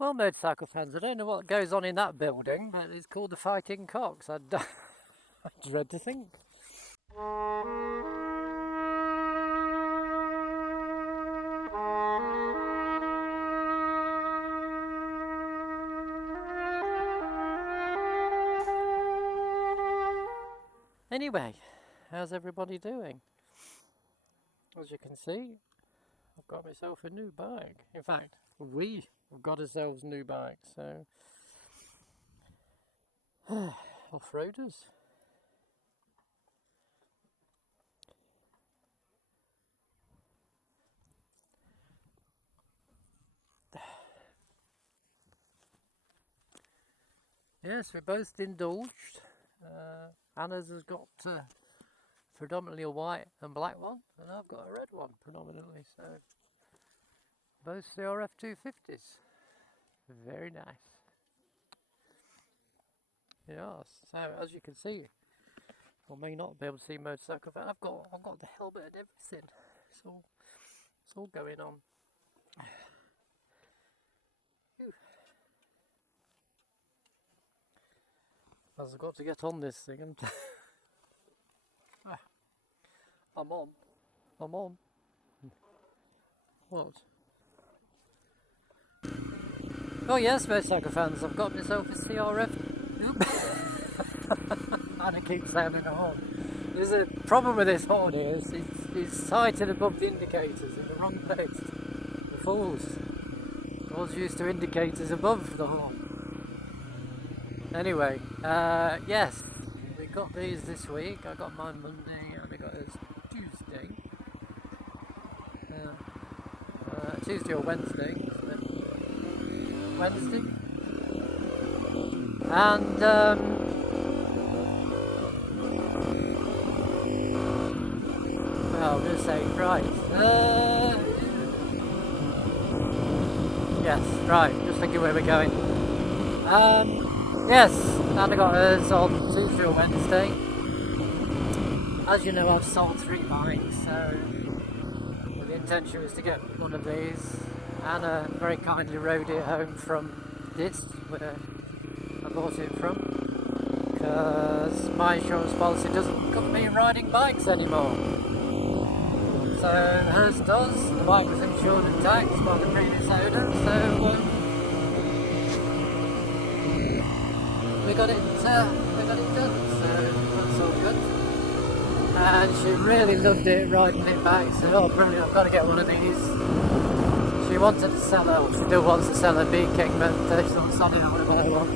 Well, motorcycle fans, I don't know what goes on in that building, but it's called the Fighting Cocks. I dread to think. Anyway, how's everybody doing? As you can see, I've got myself a new bike. In fact, we have got ourselves a new bike, so off-roaders. Yes, we both indulged. Anna's has got predominantly a white and black one, and I've got a red one predominantly, so both CRF 250s. Very nice. Yes, so as you can see, or may not be able to see motorcycle, but I've got the helmet and everything. It's all going on. Phew. I've got to get on this thing and I'm on. What? Oh yes, motorcycle fans, I've got myself a CRF. And it keeps sounding a horn. There's a problem with this horn here, it's sighted above the indicators in the wrong place. The fools. I was used to indicators above the horn. Anyway, yes, we got these this week. I got mine Monday and I got his Tuesday. Tuesday or Wednesday. Wednesday. And well, I'm going to say right. Yes, right. Just thinking where we're going. Yes, and I got hers on Tuesday or Wednesday. As you know, I've sold 3 bikes, so the intention was to get one of these. Anna very kindly rode it home from this, where I bought it from, because my insurance policy doesn't cover me riding bikes anymore. So hers does. The bike was insured and taxed by the previous owner, so we got it done, so that's all good. And she really loved it, riding it back. She said, oh brilliant, I've got to get one of these. She wanted to sell it, or she still wants to sell her B-King, but she's not selling it, I want to buy one.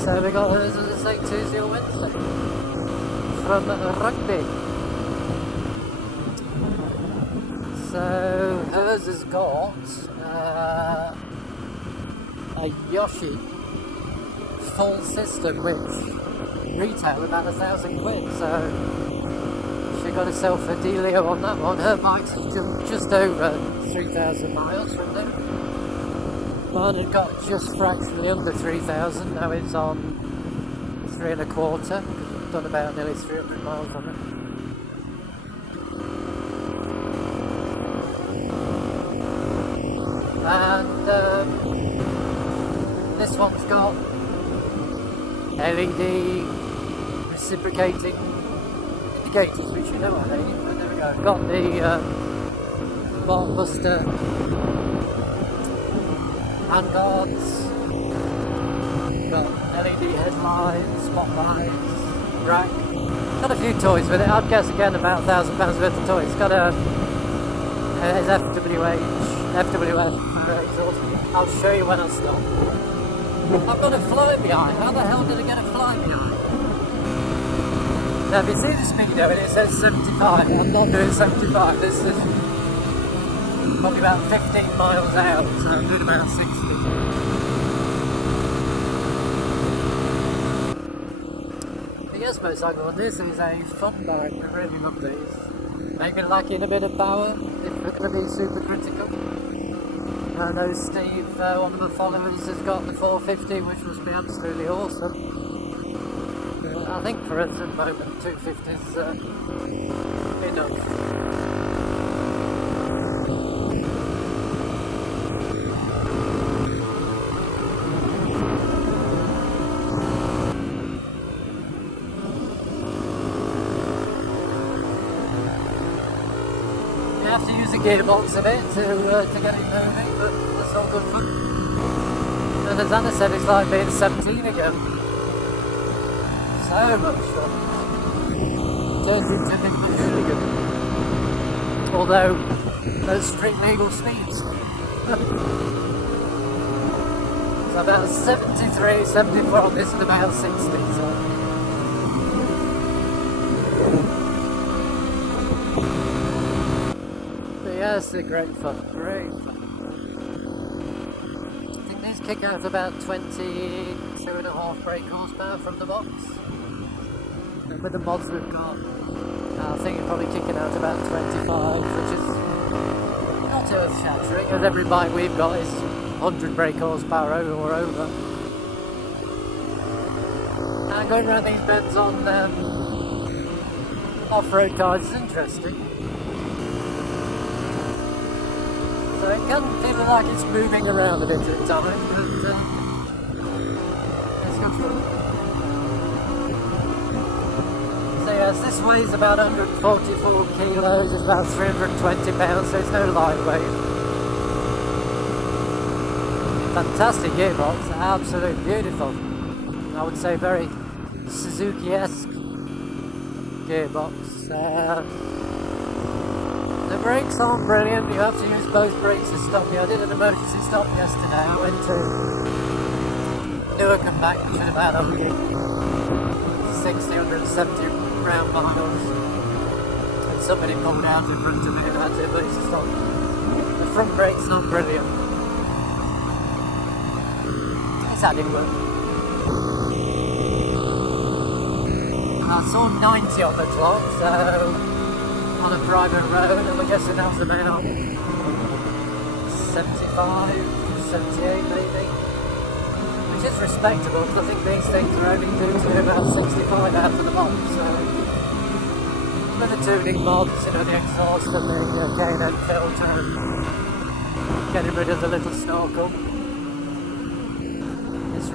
So we got hers, as I say, Tuesday or Wednesday. From Rugby. So hers has got a Yoshi full system, which retail about £1,000, so she got herself a dealio on that one. Her bike's just over 3,000 miles from there. Mine had got just fractionally under 3,000, now it's on 3 1/4, because I've done about nearly 300 miles on it. And this one's got LED reciprocating indicators, which you know I hate, but there we go. Got the Blockbuster handguards, got LED headlights, spotlights, rack. Got a few toys with it. I'd guess again about £1,000 worth of toys. Got his FWF exhaust. I'll show you when I stop. I've got a fly behind. How the hell did I get a fly behind? Now, if you see the speedo and it says 75, I'm not doing 75. This is probably about 15 miles out, so I'm doing about 60. But yes, motorcycle, this is a fun bike. I really love these. Maybe lacking a bit of power, if we're going to be super critical. I know Steve, one of the followers, has got the 450, which must be absolutely awesome. I think for us at the moment, 250 is enough. gearbox of it to get it moving, but that's all good fun. And as Anna said, it's like being 17 again. So much fun. Turned into a bit of a hooligan. Although, those strict legal speeds. So about 73, 74 on this and about 60, so. But yes, they're great fun, great fun. I think these kick out about 22.5 brake horsepower from the box. And with the mods we've got, I think you're probably kicking out about 25, which is not earth shattering, and every bike we've got is 100 brake horsepower or over. And going around these bends on off-road cars is interesting. So it can feel like it's moving around a bit at the time, but it's good fun. So yes, this weighs about 144 kilos, it's about 320 pounds, so it's no lightweight. Fantastic gearbox, absolutely beautiful. I would say very Suzuki-esque gearbox. The brakes aren't brilliant, you have to use both brakes to stop me. I did an emergency stop yesterday. I went to Newark and back, which is about 170 round miles. And somebody pulled out in front of me and I had to emergency stop. The front brake's not brilliant. That didn't work. I saw 90 on the clock, so on a private road, and I'm guessing that was about 75, 78 maybe, which is respectable because I think these things are only due to about 65 out of the box, so with the tuning mods, the exhaust and the K&N filter and getting rid of the little snorkel.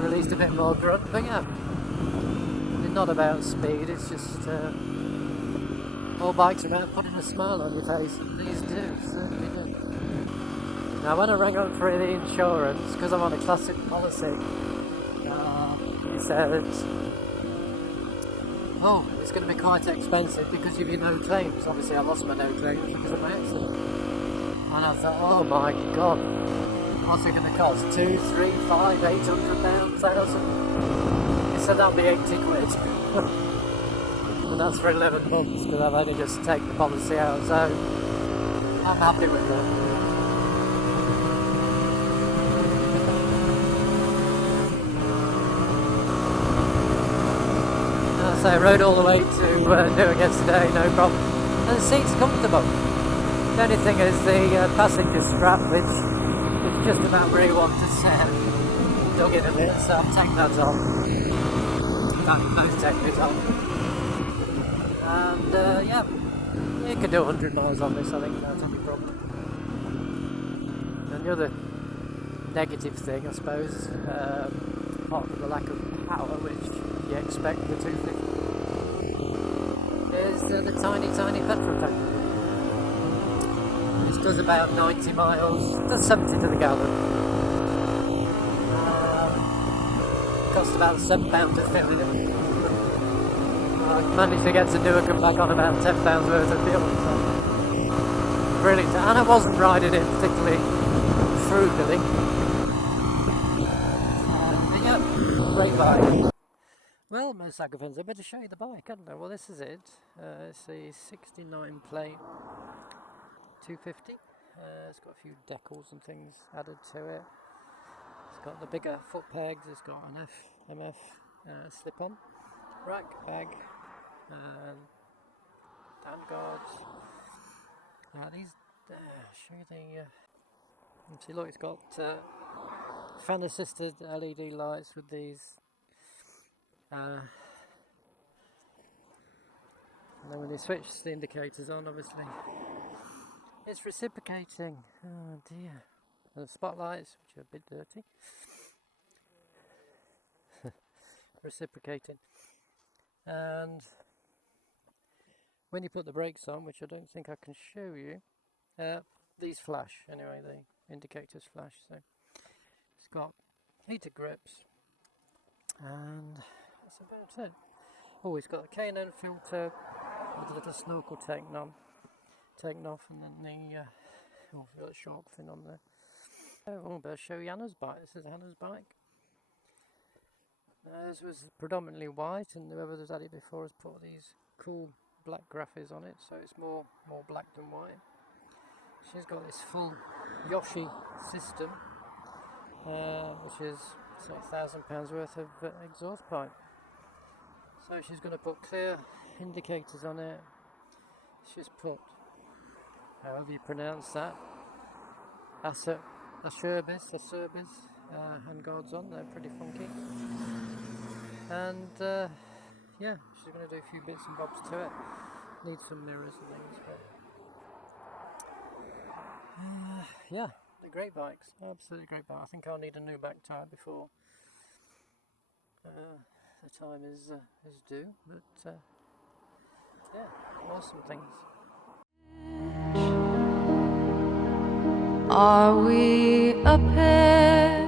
Released a bit more grunt, but yeah, it's not about speed, it's just all bikes are about putting a smile on your face, and these do, certainly do. Now when I rang up for the insurance, because I'm on a classic policy, he said, oh, it's going to be quite expensive because of your no claims. Obviously I lost my no claims because of my accident, and I thought, oh my god, what's it going to cost? 2, 3, 5, 800 pounds, 1,000? He said that'll be 80 quid. And that's for 11 months, because I've only just taken the policy out, so I'm happy with that. So I rode all the way to Newark yesterday, no problem. And the seat's comfortable. The only thing is the passenger strap, which just about where you want to dug in a bit, so I'm taking that off. Both taking it off. And yeah, you can do 100 miles on this, I think, without any problem. And the other negative thing, I suppose, apart from the lack of power, which you expect with the 250, is the tiny petrol tank. This does about 90 miles, does 70 to the gallon. Cost about £7 to fill it. I managed to get to Newark and back on about £10 worth of fuel. So brilliant. And I wasn't riding it particularly frugally. But yeah, great bike. Well, motorcycle fans, I better show you the bike, hadn't I? Well, this is it. It's a 69 plate 250. It's got a few decals and things added to it. It's got the bigger foot pegs. It's got an FMF slip-on rack bag and down guards. These show you the. See, look, it's got fan-assisted LED lights with these. And then when you switch the indicators on, obviously, it's reciprocating. Oh dear. The spotlights, which are a bit dirty. Reciprocating. And when you put the brakes on, which I don't think I can show you, these flash anyway, the indicators flash. So it's got heated grips, and that's about it. Oh, it's got a K&N filter with a little snorkel taken off, and then the oh, we've got a shark fin on there. Oh, better show you Hannah's bike. This is Hannah's bike. This was predominantly white, and whoever's had it before has put these cool black graphics on it, so it's more black than white. She's got this full Yoshi system, which is like £1,000 worth of exhaust pipe. So she's going to put clear indicators on it. She's put, however you pronounce that, Acerbis handguards on. They're pretty funky. And yeah, she's going to do a few bits and bobs to it. Need some mirrors and things, but yeah, they're great bikes. Absolutely great bike. I think I'll need a new back tyre before the time is due. But yeah, awesome things. Are we a pair?